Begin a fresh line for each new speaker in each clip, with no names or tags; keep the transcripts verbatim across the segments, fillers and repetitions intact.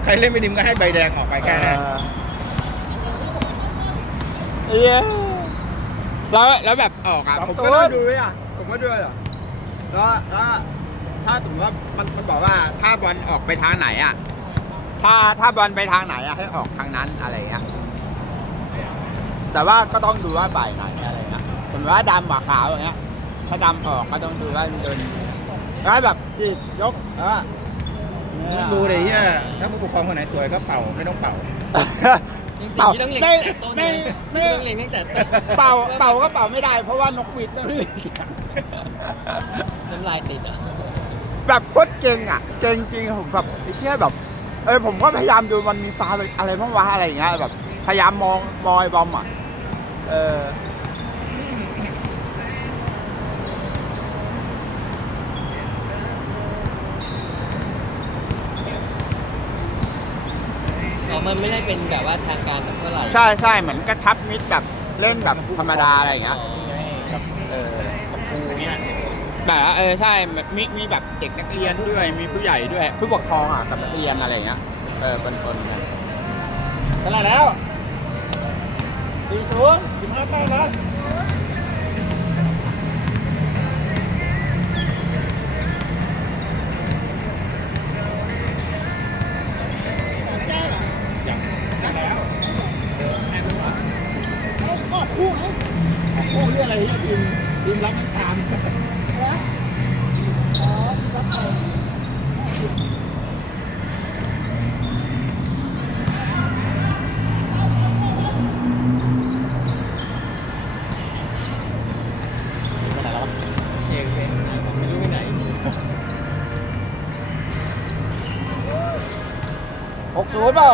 ใครเล่นไม่ดิมก็ให้ใบแดงออกไปแค่นั้น
เออแล้วแล้วแบบออกอ่ะผมก็ต้องดูอ่ะผมก็ดูเหรอแล้วถ้าถ้าสมมติว่ามันมันบอกว่าถ้าบอลออกไปทางไหนอ่ะถ้าถ้าบอลไปทางไหนอ่ะให้ออกทางนั้นอะไรเงี้ยแต่ว่าก็ต้องดูว่าฝ่ายไหนอะไรเงี้ยสมมติว่าดำกับขาวอย่างเงี้ยถ้าดำออกก็ต้องดูว่ามันโดนแล้วแบบที่ยกเออ
ดูเลยที่ถ้าผู้ปกครองคนไหนสวยก็เป่าไม่ต้องเป่า
เป่าไม่ไม่ไม่ต้องเล็งตั้งแต่เป่าเป่าก็เป่าไม่ได้เพราะว่านกหวีดไม่มี
น้ำลายติดอ่ะ
แบบโคตรเก่งอ่ะเก่งจริงผมแบบไอ้แค่แบบเออผมก็พยายามดูมันมีฟาวอะไรบ้างวะอะไรอย่างเงี้ยแบบพยายามมองมอยบอมอ่ะเออ
อ๋อมันไม่ได้เป็นแบบว่าทางการแบบเท่าไหร่
ใช่ใช่เหมือนกระชับมิตรแบบเล่นแบบธรรมดาอะไรอย่างเงี้ยเออ
ครูเนี่ย
แบบเออใช่มีมีแบบเด็กนักเรียนด้วยมีผู้ใหญ่ด้วยผู้ปกครองอ่ะกับนักเรียนอะไรอย่างเงี้ยเออเป็นคนกันเท่าไหร่แล้วสี่ศูนย์สิบห้าแต้มแล้ว
คู่เรื่องอะไรที่ทีมทีมรักไม่ตาม
หกศูนย์เปล่า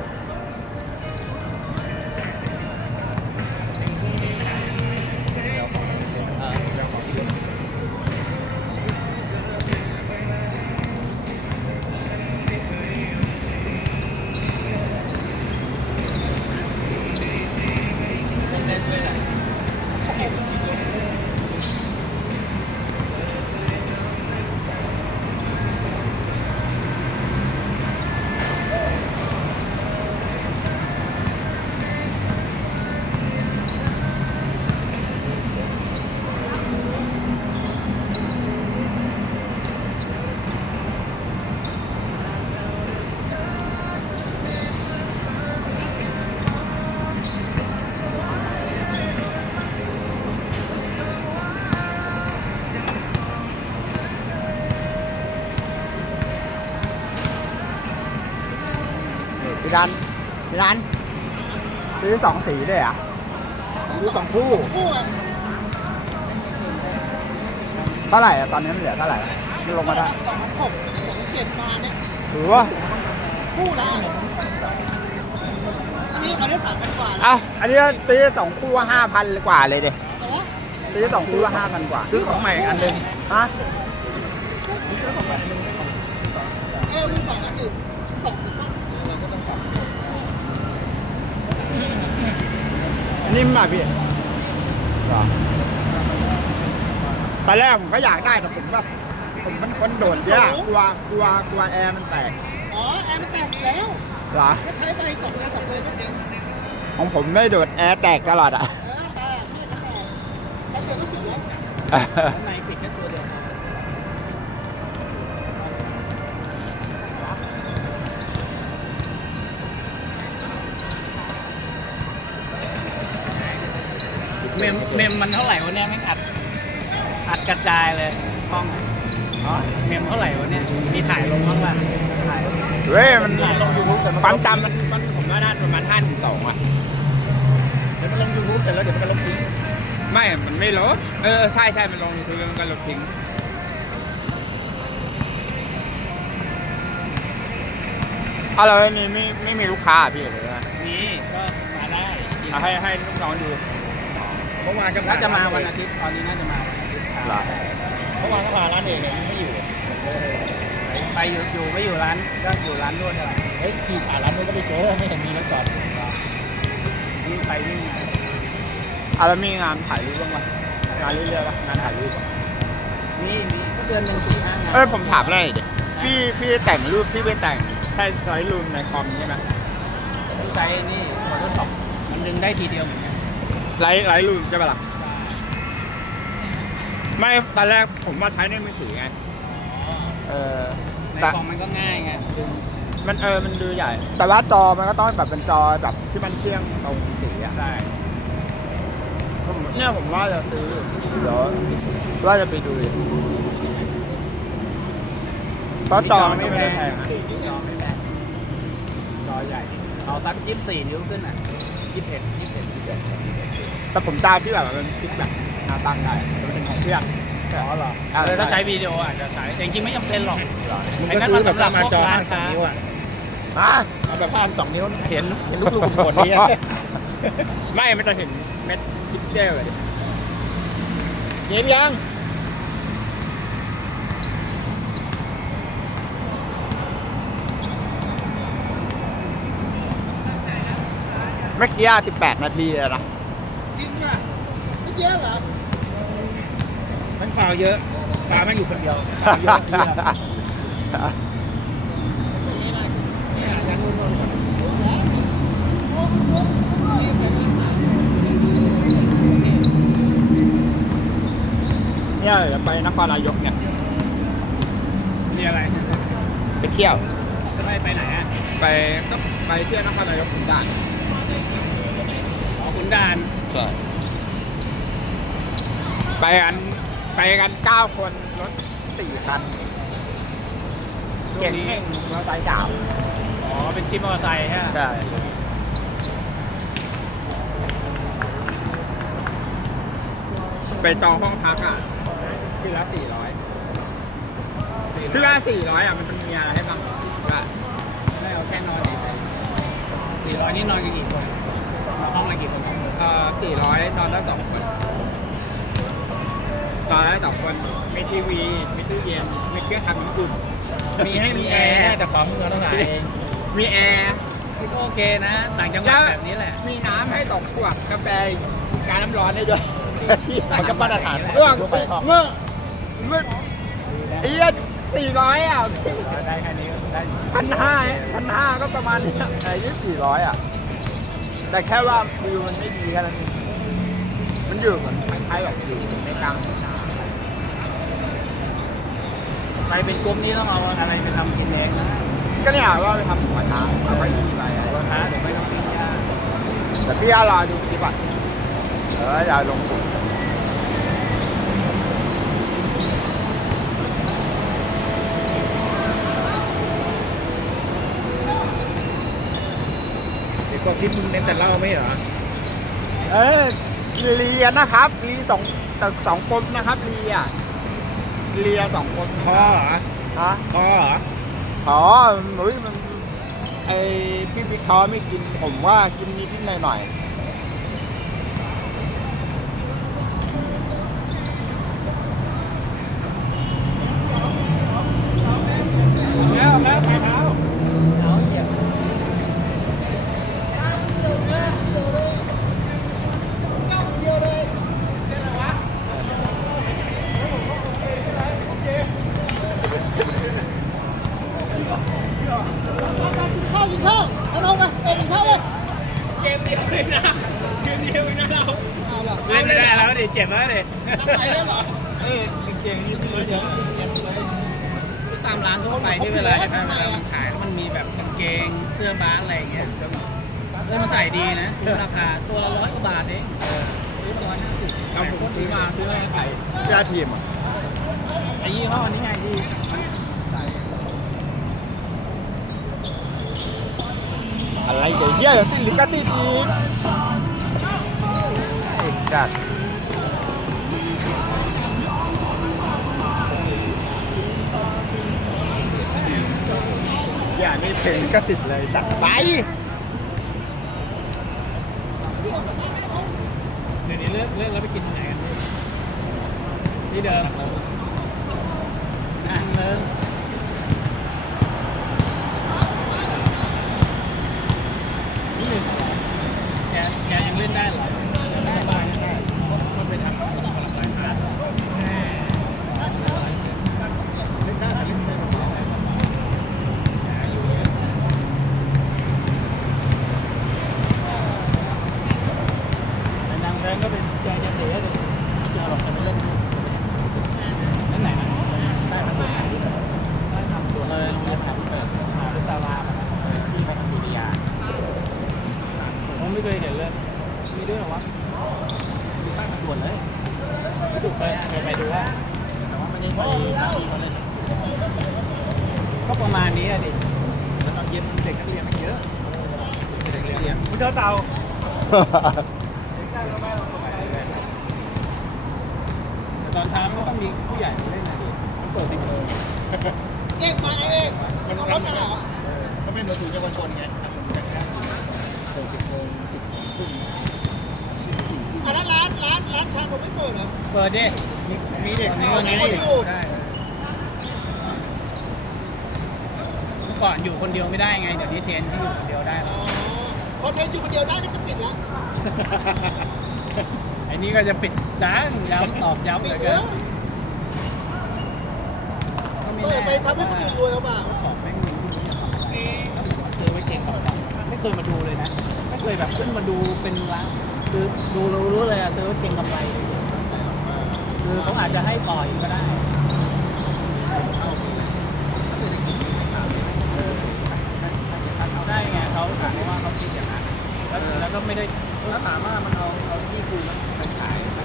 พี่ดันพี่ดันซื้อสองสีด้วยอ่ะซื้อสองคู่เท่าไหร่อ่ะตอนนี้มันเหลือเท่าไหร่มันลงมาได้
สองพันหกสองเจ็ดมาเนี่ย
ถือว่า
คู่ละอันนี้ตอนนี้สามพันกว่า
อ่ะอันนี้ซื้อสองคู่ว่าห้าพันกว่าเลยดิซื้อสองคู่ว่าห้าพันกว่า
ซื้อของใหม่อันหนึ่ง
ฮะ
ซื้อของแบบนึงเออมีสองอันอื่นสองสีส้ม
อันนี้มาพี่ตอนแรกผมก็อยากได้แต่ผมแบบผมเป็นคนโดดเยอะกลัวกลัวกลัวแอร์มันแตก
อ๋อแอร์มันแตกแล้ว
เหรอ
ก็ใช้ไปสองเดือนสองเดือนก็เจ๊ง
ของผมไม่โดดแอร์แตกตลอดอ่ะ
เออแต่ไม่แตกแล้วเดือนก็เสร็จแล้ว
ข้างในปิดแค่ตัวเดียวเมมเมมมันเท่าไหร่วะเนี่ยไม่อัดอัดกระจายเลยกล้องอ๋อเมมเท่าไหร่วะเนี่ยมีถ่ายลงบ้างป่ะถ่าย
เว้ยมันลงยูทูบความจำมันมันผมว่าน่าประมาณห้าถึงสองอ่ะ
เดี๋ยวมันลงยูทูบเสร็จแล้วเดี๋ยวมันก็ลบทิ้ง
ไม่มันไม่ลบเออใช่ใช่มันลงยูทูบมันก็ลบทิ้งอะไรนี่ไม่ไม่มีลูกค้าพี่เลยนะ
นี่ก็มาได้
ให้ให้ลูกน้องดู
เมื่อวานก็
น่าจะมาวันอาทิตย์ตอนนี้น่าจะมาวันอาทิตย์
เมื่อวานก็พาร้านเองเลยไม่อยู่
ไปอยู่อยู่ไม่อยู่ร้านก็อยู่ร้านนวดอะไร
เฮ้ยขี่ผ่านร้านนู้นก็ไม่เจอไม่เห็นมีรถจอด
นี่ไปนี่
อ่ะแล้วมีงานถ่ายรูปบ้างไหมงานเรื่อยๆป่ะงานถ่ายรูป
นี่นี่ก็เดือนหนึ่งสี่ห้างาน
เออผมถามอะไรดิพี่พี่แต่งรูปพี่ไปแต่งใช่ไลท์รูมในคอมใช่ไหม
ใช้นี่วอเตอร์ช็อปมันดึงได้ทีเดียวเหมือนกัน
ไลท์ไลท์รูมใช่ปะล่ะไม่ตอนแรกผมมาใช้ในมือถือไง เออ
ใน
แต่
คอมมันก็ง่ายไงดึง
มันเออมันดูใหญ่ แต่ว่าจอมันก็ต้องแบบเป็นจอแบบที่มันเชื่อมตรงสีอ่ะ
ใช่
ผมเนี่ยผมว่าจะซื้อเดี๋ยวว่าจะไปดูเพราะจอไม่แพงนะ
จอไม่แพงจอใหญ่เอาสักยี่สิบสี่นิ้วขึ้นอ่ะยี่สิบเอ็ดยี่สิบเอ็ดยี่สิบเอ็ด
แต่ผมจาที่แบบมันคลิปแบบหน้าตั้งได้มันเป็นของเพื่อน
อ๋อเหรอ
อ่า
ถ้าใช้วิดีโออาจจะใช้แต่จริงๆไม่จำเป็นหรอก
มึงก็ซื้อแบบประมาณจอห้าสองนิ้วอ่ะ
ฮะ
เอาแบบห้าสองนิ้วเห็นเห็นลูกลูกกดนี้
ไม่มันจะเห็นเม็ดพิกเซลเลยเห็นยังเมื่อกี้สิบแปดนาทีเลยนะ
จริงป่ะไม่เยอะเหรอ
มันฟาวเยอะฟาวมันอยู่คนเดียวฟาวเยอะเยอะ
เนี่ยเดี๋ยวไปนครนายกเนี่ย
นี่อะไร
ไปเที่ยว
จะไปไปไหนอ่ะ
ไปก็ไปเที่ยวนครนายกขุนด่าน
อ๋อขุนด่าน
ใช่ไปกันไปกันเก้าคนรถสี่คันเก่งเก่งมอเตอร์ไซค์ดาว
อ๋อเป็นทริปมอเตอร์ไซค์ใช่ไหม
ใช่ไปจองห้องพักอ่ะคืนละสี่ร้อยคืนละสี่ร้อยอ่ะมันจะมีอะไรให้บ้างว่า
ไม่เอาแค่นอนเฉยๆสี่ร้อยนี่นอนกันกี่คนนอนห้องละกี่คน
เอ่อสี่ร้อยนอนได้สองคนนอนได้สองคนมีทีวีมีตู้เย็นมีเครื่องทำน้ำอุ่น
มีให้มีแอร์แต่ของมึงเราต้องหาเอง
มีแอร์
ก็โอเคนะ ต่างจังหวัดแบบนี้แหละ
มีน้ำให้สองขวดกาแฟการน้ำร้อนได้ด้วย
มันก็มาตรฐาน
เมื่อ
ทั่วไปห้อง
เมื่อเมื่อเอียดสี่ร้อยอ่ะ
ได้แค่นี้ก็ได้
พันห้าพันห้าก็ประมาณเนี้ยไอ้ยี่สี่ร้อยอ่ะ แต่แค่ว่าวิวมันไม่ดีแค่นั้นเองมันอยู่เหมือนคล้ายๆแบบอยู่ในกลางทุ่งนา
ไปเป็นกลุ่มนี้ต้องเอาอะไรไปทำกินเองนะ
ก็เนี่ยว่าไปทำหมูกระทะเอาไว้ดีไปอะไร
ราคาเดี๋ยวไม่ต้องกินยาก
แต่พี่รอดูคลิปอ่ะเอออย่าลงทุน
เดี๋ยวพวกที่มึงเน้นแต่เหล่าไม่เหรอ
เออเรียนนะครับเรียสองสองคนนะครับเรียเรียสองคน
พอเหรอ
ฮะ
พอเหรอ
อ๋อหนุ่ยมันไอพี่พี่เขาไม่กินผมว่ากินนิดๆหน่อย
แล้วแล้วไปเท้าเอาเหยียบ
เดียวเลยเป็นอะไรวะข้าวกินข้าวเอาน้องมาเอ็นข้าวเลย
เกมเดียวเลยนะเกมเดียวนะเรา
เอาล่ะ
เล่นไม่ได้แล้วดิเจ็บแล้วดิ
ไปเล่นเหรอ
ๆเอ้ยเก่งนี่พี่เดี๋ยว
ตามร้านทั่วไปที่เวลาเห็นไหมเวลามันขายแล้วมันมีแบบกางเกงเสื้อบาสอะไรอย่างเงี้ยแล้วมันใส่ดีนะคุ้มราคาตัวละร้อยกว่าบาทเองซื้อมาร้อยห้าสิบ
เอาผมซื้อมาซื้อมาให้ใส่เสื้อทีมอ่ะ
ไอ้ยี่ห้อนี้ไงที่มันใส่
อะไรเดี๋ยวเยี่ยเดี๋ยวติดลิขสิทธิ์อีกไอ้จัดอย่านี่เพลงก็ติดเลยจัดไป
เดี๋ยวนี้เลิกเลิกแล้วไปกินที่ไหนกันที่เดิมอ่ะเลิกนี่หนึ่งแกแกยังเล่นได้เหรอได้บ้างได้คนไปทำก็ต้องออกกำลังกายนะ
เล่นได้แต่เล่นไม่ได้เท่าเตา
ตอนเช้าไม่ต้องมีผู้ใหญ่มาเล่นนะดิ
มันเปิดสิบโมง
เอกมาเอก
มัน
เอา
ทำ
รถมาเหรอ
มันเป็นเหมือนศูนย์เยาวชนไงทำเหมือนกันเปิดสิบโมงปิดทุ่ม
อ่ะแล้วร้านร้านร้านชาผมไม่เปิดเหรอ
เปิดดิ
มีเด็ก
นี่
เข้า
วัน
ไง
นี้ได้เมื่อก่อนอยู่คนเดียวไม่ได้ไงเดี๋ยวนี้เทรนที่อยู่คนเดียวได้แล้ว
อ๋อพอเทนอยู่คนเดียวได้ก็จะปิดแล้ว
ไอ้นี่ก็จะปิดจ้างย้ำตอกย้ำ
ปิ
เห
ด
ลือเกิ
แล้
น
ว
ก็ไม่
เปิ
แน่
ดไปทำให้คนอื่นรวยเอาเปล่า
ของไม่มีซื้อไว้เก่งกับเราไม่เคยมาดูเลยนะ ไม่เคยแบบขึ้นมาดูเป็นร้านคือดูเรารู้เลยอะซื้อไว้เก่งกำไรเลยคือเขาอาจจะให้ต่อยก็ได้ได้ไงเขาเพราะว่าเขาคิดอย่างนั้นแล้วแล้วก็ไม่ได้
ถ้าถามว่ามันเอาเอาที่คุยมันไปขาย